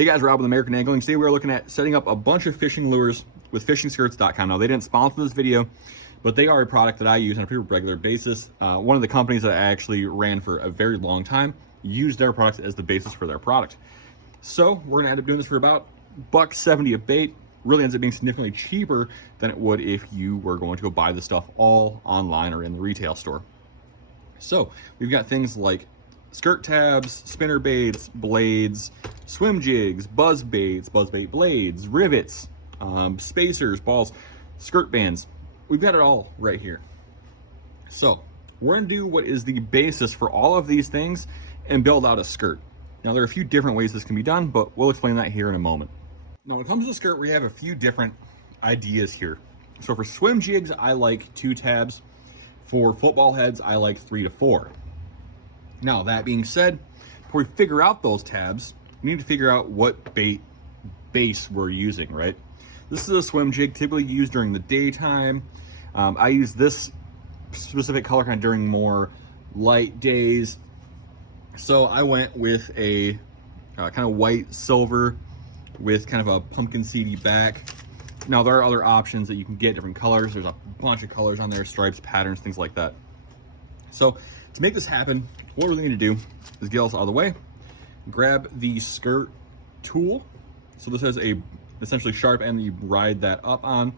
Hey guys, Rob with American Angling. Today we are looking at setting up a bunch of fishing lures with fishingskirts.com. Now they didn't sponsor this video, but they are a product that I use on a pretty regular basis. One of the companies that I actually ran for a very long time used their products as the basis for their product. So we're gonna end up doing this for about $1.70 a bait. Really ends up being significantly cheaper than it would if you were going to go buy the stuff all online or in the retail store. So we've got things like skirt tabs, spinner baits, blades, swim jigs, buzz baits, buzzbait blades, rivets, spacers, balls, skirt bands. We've got it all right here. So we're gonna do what is the basis for all of these things and build out a skirt. Now there are a few different ways this can be done, but we'll explain that here in a moment. Now when it comes to the skirt, we have a few different ideas here. So for swim jigs, I like 2 tabs. For football heads, I like 3 to 4. Now, that being said, before we figure out those tabs, we need to figure out what bait base we're using, right? This is a swim jig typically used during the daytime. I use this specific color kind of during more light days. So I went with a kind of white silver with kind of a pumpkin seedy back. Now there are other options that you can get, different colors. There's a bunch of colors on there, stripes, patterns, things like that. So to make this happen, what we really need to do is get us out of the way, grab the skirt tool. So this has a essentially sharp end that you ride that up on.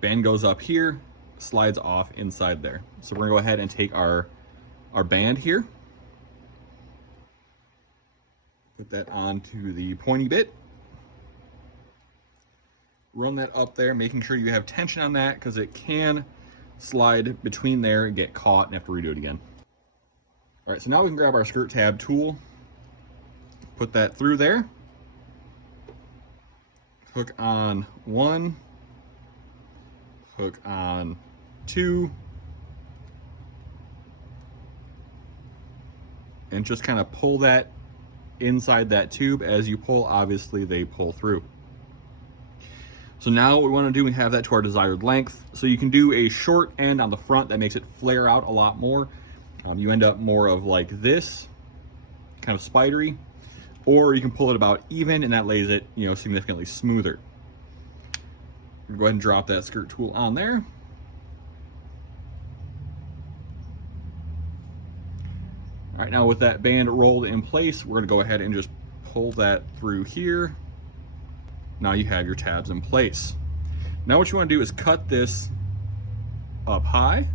Band goes up here, slides off inside there. So we're gonna go ahead and take our band here, put that onto the pointy bit, run that up there, making sure you have tension on that because it can slide between there and get caught and have to redo it again. All right, so now we can grab our skirt tab tool, put that through there, hook on 1, hook on 2, and just kind of pull that inside that tube. As you pull, obviously they pull through. So now what we want to do, we have that to our desired length. So you can do a short end on the front that makes it flare out a lot more. You end up more of like this, kind of spidery, or you can pull it about even and that lays it, significantly smoother. We'll go ahead and drop that skirt tool on there. All right, now with that band rolled in place, we're gonna go ahead and just pull that through here. Now you have your tabs in place. Now what you want to do is cut this up high.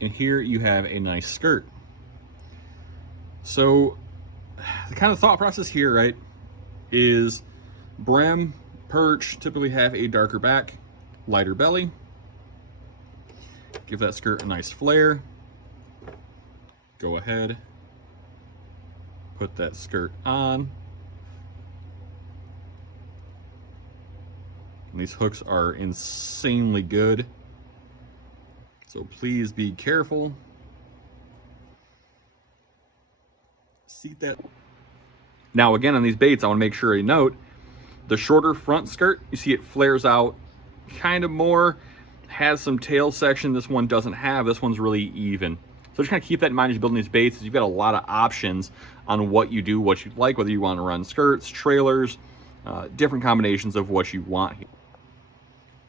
And here you have a nice skirt. So the kind of thought process here, right, is brim, perch typically have a darker back, lighter belly. Give that skirt a nice flare. Go ahead, put that skirt on. And these hooks are insanely good, so please be careful. Seat that. Now again, on these baits, I want to make sure I note the shorter front skirt, you see it flares out kind of more, has some tail section. This one doesn't have. This one's really even. So just kind of keep that in mind as you're building these baits. You've got a lot of options on what you do, what you'd like, whether you want to run skirts, trailers, different combinations of what you want here.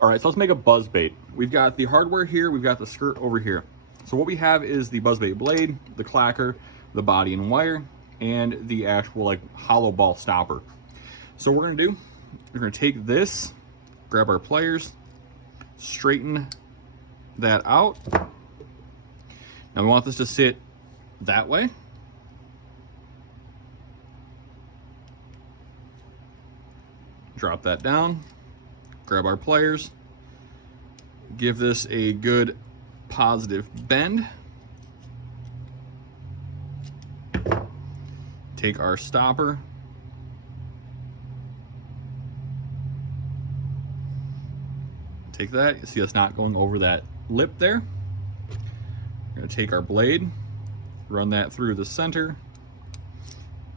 All right, so let's make a buzz bait. We've got the hardware here, we've got the skirt over here. So what we have is the buzz bait blade, the clacker, the body and wire, and the actual like hollow ball stopper. So what we're gonna do, we're gonna take this, grab our pliers, straighten that out. Now we want this to sit that way. Drop that down, grab our pliers, give this a good positive bend. Take our stopper, take that, you see us not going over that lip there. We're going to take our blade, run that through the center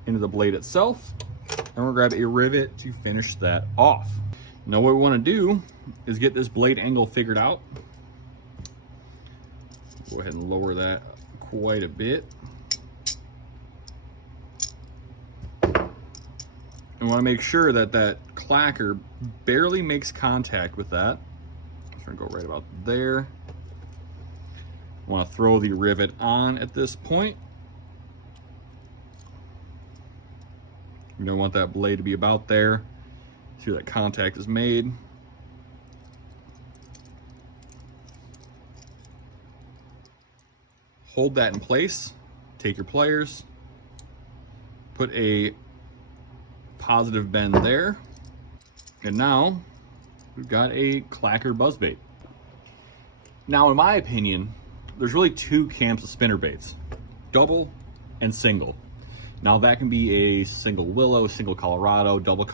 into the blade itself, and we'll grab a rivet to finish that off. Now what we want to do is get this blade angle figured out. Go ahead and lower that quite a bit. I want to make sure that that clacker barely makes contact with that. It's going to go right about there. I want to throw the rivet on at this point. You don't want that blade to be about there. See that contact is made. Hold that in place. Take your pliers. Put a positive bend there. And now we've got a clacker buzzbait. Now, in my opinion, there's really two camps of spinnerbaits, double and single. Now that can be a single willow, single Colorado, double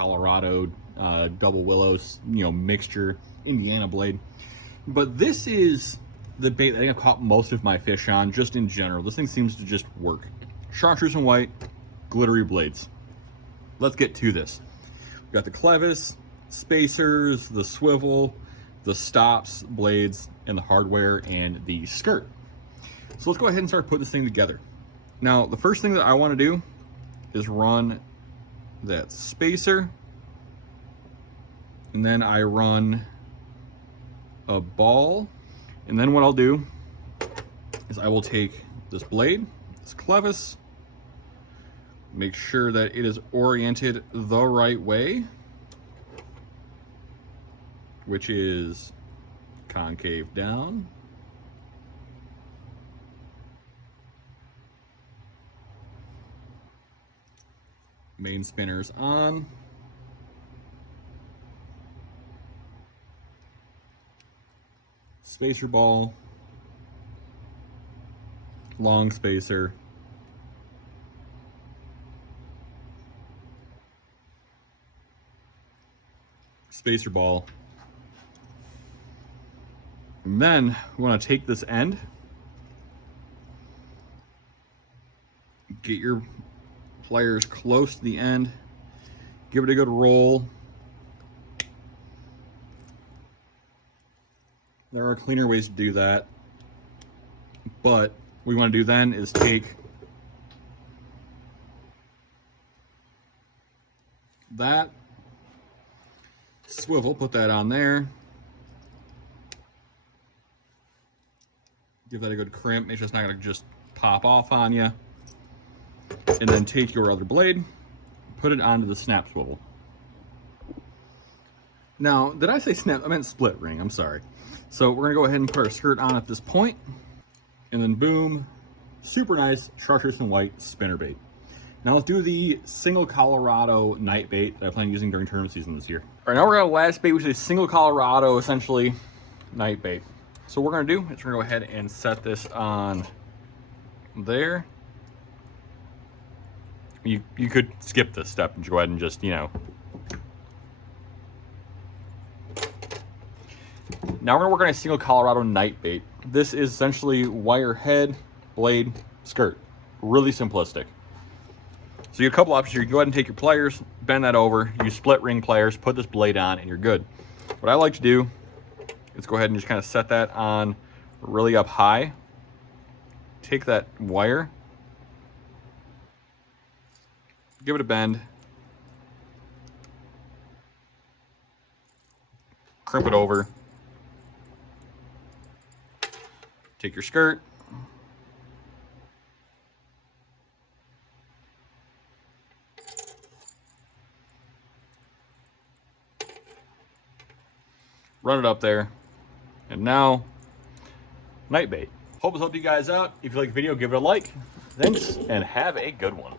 willows, you know, mixture, Indiana blade. But this is the bait that I think I've caught most of my fish on, just in general. This thing seems to just work. Chartreuse and white, glittery blades. Let's get to this. We've got the clevis, spacers, the swivel, the stops, blades, and the hardware, and the skirt. So let's go ahead and start putting this thing together. Now, the first thing that I want to do is run that spacer, and then I run a ball, and then what I'll do is I will take this blade, this clevis, make sure that it is oriented the right way, which is concave down. Main spinners on. Spacer ball. Long spacer. Spacer ball. And then we want to take this end, get your pliers close to the end, give it a good roll. There are cleaner ways to do that, but what we want to do then is take that swivel, put that on there, give that a good crimp, make sure it's not going to just pop off on you. And then take your other blade, put it onto the snap swivel. Now, did I say snap? I meant split ring, I'm sorry. So we're gonna go ahead and put our skirt on at this point, and then boom, super nice chartreuse and white spinnerbait. Now let's do the single Colorado night bait that I plan on using during tournament season this year. All right, now we're gonna last bait, which is single Colorado, essentially night bait. So what we're gonna do is we're gonna go ahead and set this on there. You could skip this step and go ahead and just, you know. Now we're gonna work on a single Colorado night bait. This is essentially wire head, blade, skirt. Really simplistic. So you have a couple options here. You can go ahead and take your pliers, bend that over, use split ring pliers, put this blade on, and you're good. What I like to do is go ahead and just kind of set that on really up high. Take that wire, give it a bend, crimp it over, take your skirt, run it up there, and now, night bait. Hope this helped you guys out. If you like the video, give it a like. Thanks, and have a good one.